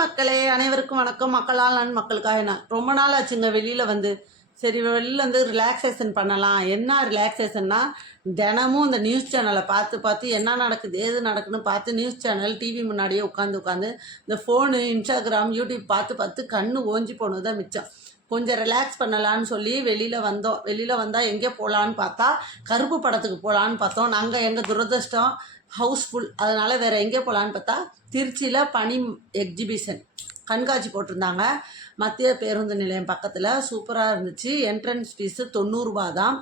மக்களே அனைவருக்கும் வணக்கம். மக்களால் நான் மக்களுக்காக நான் ரொம்ப நாள் ஆச்சுங்க வெளியில் வந்து. சரி, வெளியில் வந்து ரிலாக்ஸேஷன் பண்ணலாம். என்ன ரிலாக்ஸேஷன்னா, தினமும் இந்த நியூஸ் சேனலை பார்த்து பார்த்து என்ன நடக்குது ஏது நடக்குதுன்னு பார்த்து நியூஸ் சேனல் டிவி முன்னாடியே உட்காந்து இந்த ஃபோனு இன்ஸ்டாகிராம் யூடியூப் பார்த்து பார்த்து கண்ணு ஓஞ்சி போனது தான் மிச்சம். கொஞ்சம் ரிலாக்ஸ் பண்ணலான்னு சொல்லி வெளியில் வந்தோம். வெளியில் வந்தால் எங்கே போகலான்னு பார்த்தா கருப்பு படத்துக்கு போகலான்னு பார்த்தோம். நாங்கள் எங்கள் துரதிர்ஷ்டம் ஹவுஸ்ஃபுல், அதனால் வேறு எங்கே போகலான்னு பார்த்தா திருச்சியில் பனி எக்ஸிபிஷன் கண்காட்சி போட்டிருந்தாங்க. மத்திய பேருந்து நிலையம் பக்கத்தில் சூப்பராக இருந்துச்சு. என்ட்ரன்ஸ் ஃபீஸு 90 ரூபா தான்.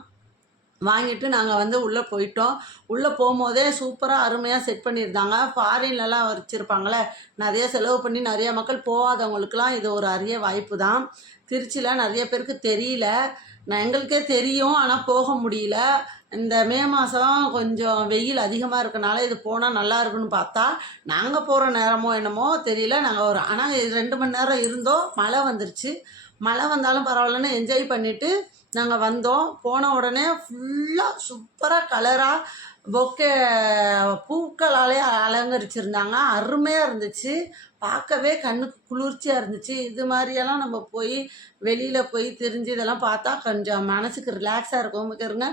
வாங்கிட்டு நாங்கள் வந்து உள்ளே போயிட்டோம். உள்ளே போகும்போதே சூப்பராக அருமையாக செட் பண்ணியிருந்தாங்க. ஃபாரின்லலாம் வச்சுருப்பாங்களே, நிறைய செலவு பண்ணி நிறைய மக்கள் போகாதவங்களுக்கெல்லாம் இது ஒரு அரிய வாய்ப்பு தான். திருச்சியில் நிறைய பேருக்கு தெரியல, எங்களுக்கே தெரியும், ஆனால் போக முடியல. இந்த மே மாதம் கொஞ்சம் வெயில் அதிகமாக இருக்கனால இது போனால் நல்லா இருக்குன்னு பார்த்தா, நாங்கள் போகிற நேரமோ என்னமோ தெரியல. நாங்கள் ஆனால் 2 மணி நேரம் இருந்தோம். மழை வந்துருச்சு. மழை வந்தாலும் பரவாயில்லன்னு என்ஜாய் பண்ணிவிட்டு நாங்கள் வந்தோம். போன உடனே ஃபுல்லாக சூப்பராக கலராக பொக்கே பூக்களாலே அலங்கரிச்சிருந்தாங்க. அருமையாக இருந்துச்சு. பார்க்கவே கண்ணுக்கு குளிர்ச்சியாக இருந்துச்சு. இது மாதிரியெல்லாம் நம்ம போய் வெளியில் போய் திரிஞ்சு இதெல்லாம் பார்த்தா கொஞ்சம் மனசுக்கு ரிலாக்ஸாக இருக்கும். இருங்க,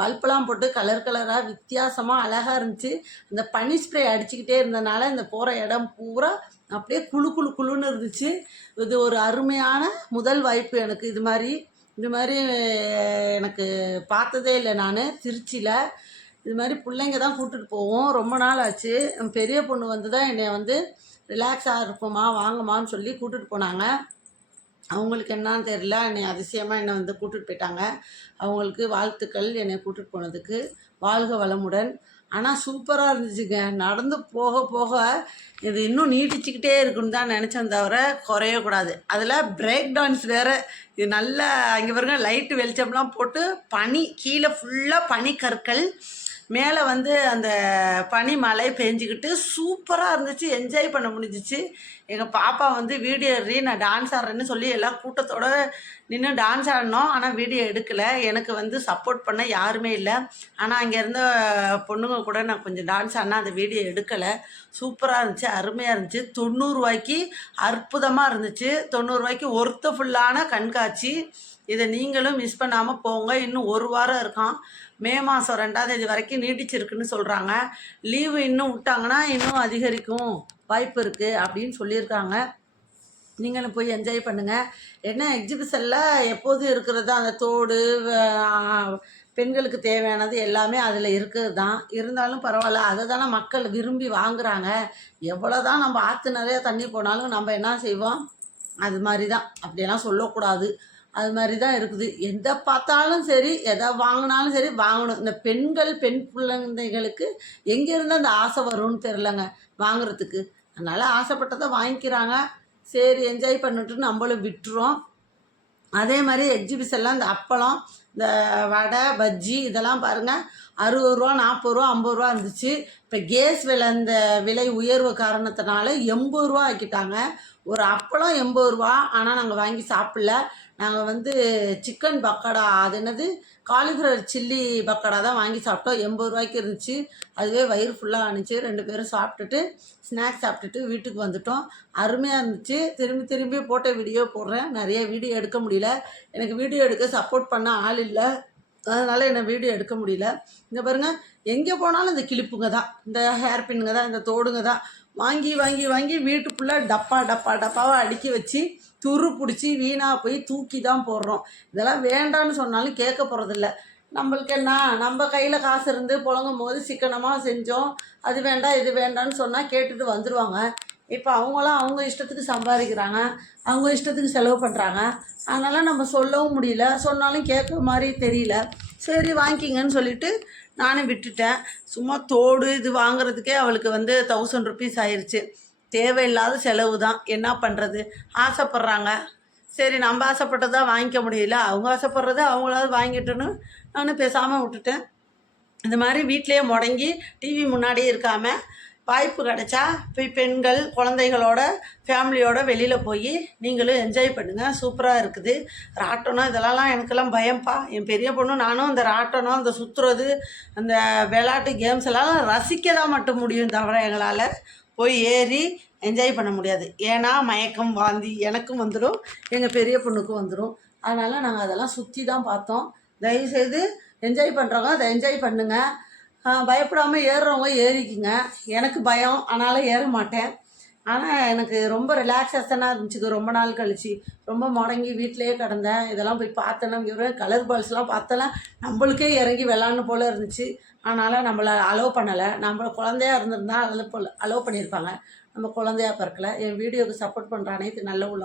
பல்பெலாம் போட்டு கலர் கலராக வித்தியாசமாக அழகாக இருந்துச்சு. அந்த பனி ஸ்ப்ரே அடிச்சுக்கிட்டே இருந்தனால இந்த போகிற இடம் பூரா அப்படியே குளுன்னு இருந்துச்சு. இது ஒரு அருமையான முதல் வாய்ப்பு எனக்கு. இது மாதிரி எனக்கு பார்த்ததே இல்லை நான் திருச்சியில். இது மாதிரி பிள்ளைங்க தான் கூப்பிட்டுட்டு போவோம். ரொம்ப நாள் ஆச்சு. பெரிய பொண்ணு வந்து தான் என்னை வந்து ரிலாக்ஸாக இருப்போம்மா வாங்கம்மான்னு சொல்லி கூப்பிட்டுட்டு போனாங்க. அவங்களுக்கு என்னான்னு தெரியல, என்னை அதிசயமாக என்னை வந்து கூப்பிட்டுட்டு போயிட்டாங்க. அவங்களுக்கு வாழ்த்துக்கள் என்னை கூப்பிட்டுட்டு போனதுக்கு. வாழ்க வளமுடன். ஆனால் சூப்பராக இருந்துச்சுங்க. நடந்து போக போக இது இன்னும் நீட்டிச்சிக்கிட்டே இருக்குன்னு தான் நினச்சேன், தவிர குறையக்கூடாது. அதில் பிரேக் டான்ஸ் வேறு. இது நல்லா அங்கே பாருங்க, லைட்டு வெளிச்சம்லாம் போட்டு பனி கீழே ஃபுல்லாக பனி கற்கள், மேலே வந்து அந்த பனி மழை பெஞ்சிக்கிட்டு சூப்பராக இருந்துச்சு. என்ஜாய் பண்ண முடிஞ்சிச்சு. எங்கள் பாப்பா வந்து வீடியோ எடுறி நான் டான்ஸ் ஆடுறேன்னு சொல்லி எல்லாம் கூட்டத்தோடு நின்று டான்ஸ் ஆடினோம். ஆனால் வீடியோ எடுக்கலை. எனக்கு வந்து சப்போர்ட் பண்ண யாருமே இல்லை. ஆனால் அங்கே இருந்த பொண்ணுங்க கூட நான் கொஞ்சம் டான்ஸ் ஆடினா அந்த வீடியோ எடுக்கலை. சூப்பராக இருந்துச்சு, அருமையாக இருந்துச்சு. 90 ரூபாய்க்கு அற்புதமாக இருந்துச்சு. 90 ரூபாய்க்கு ஒர்த்தஃபுல்லான கண்காட்சி. இதை நீங்களும் மிஸ் பண்ணாமல் போங்க. இன்னும் 1 வாரம் இருக்கான். மே மாதம் 2ஆம் தேதி வரைக்கும் நீட்டிச்சிருக்குன்னு சொல்கிறாங்க. லீவு இன்னும் விட்டாங்கன்னா இன்னும் அதிகரிக்கும் வாய்ப்பு இருக்குது அப்படின்னு சொல்லியிருக்காங்க. நீங்களும் போய் என்ஜாய் பண்ணுங்கள். என்ன எக்ஸிபிஷனில் எப்போதும் இருக்கிறது அந்த தோடு, பெண்களுக்கு தேவையானது எல்லாமே அதில் இருக்கிறது தான். இருந்தாலும் பரவாயில்ல, அதை தானே மக்கள் விரும்பி வாங்குகிறாங்க. எவ்வளோ தான் நம்ம ஆற்று நிறையா தண்ணி போனாலும் நம்ம என்ன செய்வோம், அது மாதிரி தான். அப்படியெல்லாம் சொல்லக்கூடாது. அது மாதிரி தான் இருக்குது. எதை பார்த்தாலும் சரி, எதை வாங்கினாலும் சரி வாங்கணும். இந்த பெண் குழந்தைகளுக்கு எங்கேருந்து அந்த ஆசை வரும்னு தெரிலங்க வாங்குறதுக்கு. அதனால் ஆசைப்பட்டதை வாங்கிக்கிறாங்க. சரி, என்ஜாய் பண்ணிட்டு நம்மளும் விட்டுறோம். அதே மாதிரி எக்ஸிபிஷன்லாம் இந்த அப்பளம், இந்த வடை, பஜ்ஜி இதெல்லாம் பாருங்கள் 60 ரூபா, 40 ரூபா, 50 ரூபா இருந்துச்சு. இப்போ கேஸ் விலை, இந்த விலை உயர்வு காரணத்தினால 80 ரூபா ஆக்கிட்டாங்க. ஒரு அப்பளம் 80 ரூபா. ஆனால் நாங்கள் வாங்கி சாப்பிடல. நாங்கள் வந்து சிக்கன் பக்கோடா, அது என்னது காலிஃப்ளவர் சில்லி பக்கோடா தான் வாங்கி சாப்பிட்டோம். 80 ரூபாய்க்கு இருந்துச்சு. அதுவே வயிறு ஃபுல்லாக ஆணுச்சு. 2 பேரும் சாப்பிட்டுட்டு ஸ்நாக்ஸ் சாப்பிட்டுட்டு வீட்டுக்கு வந்துட்டோம். அருமையாக இருந்துச்சு. திரும்பி போட்ட வீடியோ போடுறேன். நிறைய வீடியோ எடுக்க முடியல. எனக்கு வீடியோ எடுக்க சப்போர்ட் பண்ண ஆள் இல்லை. அதனால் என்னை வீடியோ எடுக்க முடியல. இங்கே பாருங்கள், எங்கே போனாலும் இந்த கிளிப்புங்க தான், இந்த ஹேர் பின்னுங்க தான், இந்த தோடுங்க தான் வாங்கி வீட்டுக்குள்ளே டப்பாவாக அடுக்கி வச்சு துரு பிடிச்சி வீணாக போய் தூக்கி தான் போடுறோம். இதெல்லாம் வேண்டான்னு சொன்னாலும் கேட்க போகிறதில்ல. நம்மளுக்கு என்ன, நம்ம கையில் காசு இருந்து புழங்கும் போது சிக்கனமாக செஞ்சோம். அது வேண்டாம் இது வேண்டான்னு சொன்னால் கேட்டுட்டு வந்துடுவாங்க. இப்போ அவங்களாம் அவங்க இஷ்டத்துக்கு சம்பாதிக்கிறாங்க, அவங்க இஷ்டத்துக்கு செலவு பண்ணுறாங்க. அதனால் நம்ம சொல்லவும் முடியல, சொன்னாலும் கேட்க மாதிரி தெரியல. சரி வாங்கிக்கிங்கன்னு சொல்லிவிட்டு நானும் விட்டுட்டேன். சும்மா தோடு இது வாங்குறதுக்கே அவளுக்கு வந்து 1000 ருபீஸ் ஆயிடுச்சு. தேவையில்லாத செலவு தான். என்ன பண்ணுறது, ஆசைப்பட்றாங்க. சரி, நம்ம ஆசைப்பட்டதான் வாங்கிக்க முடியல, அவங்க ஆசைப்படுறத அவங்களாவது வாங்கிட்டோன்னு நானும் பேசாமல் விட்டுட்டேன். இந்த மாதிரி வீட்டிலையே முடங்கி டிவி முன்னாடியே இருக்காமல் வாய்ப்பு கிடைச்சா போய் பெண்கள் குழந்தைகளோட ஃபேமிலியோட வெளியில் போய் நீங்களும் என்ஜாய் பண்ணுங்கள். சூப்பராக இருக்குது. ராட்டனம் இதெல்லாம் எனக்கெல்லாம் பயம்ப்பா. என் பெரிய பொண்ணு நானும் அந்த ராட்டனம், அந்த சுற்றுறது, அந்த விளையாட்டு கேம்ஸ் எல்லாம் ரசிக்க தான் மட்டும் முடியும், தவிர எங்களால் போய் ஏறி என்ஜாய் பண்ண முடியாது. ஏன்னா மயக்கம் வாந்தி எனக்கும் வந்துடும், எங்கள் பெரிய பொண்ணுக்கும் வந்துடும். அதனால் நாங்கள் அதெல்லாம் சுற்றி தான் பார்த்தோம். தயவுசெய்து என்ஜாய் பண்ணுறவங்க அதை என்ஜாய் பண்ணுங்கள். பயப்படாமல் ஏறுறவங்க ஏறிக்குங்க. எனக்கு பயம், அதனால் ஏற மாட்டேன். ஆனால் எனக்கு ரொம்ப ரிலாக்ஸேஷனாக இருந்துச்சுங்க. ரொம்ப நாள் கழிச்சு ரொம்ப முடங்கி வீட்டிலையே கிடந்தேன். இதெல்லாம் போய் பார்த்தேன்னா இங்கே கலர் பால்ஸ்லாம் பார்த்தோன்னா நம்மளுக்கே இறங்கி விளாட்ணும் போல் இருந்துச்சு. அதனால் நம்மளை அலோவ் பண்ணலை. நம்ம குழந்தையா இருந்திருந்தா அலோவ் பண்ணியிருப்பாங்க. நம்ம குழந்தையா பிறக்கல. என் வீடியோவுக்கு சப்போர்ட் பண்ணுற அனைத்து நல்ல உள்ளவங்க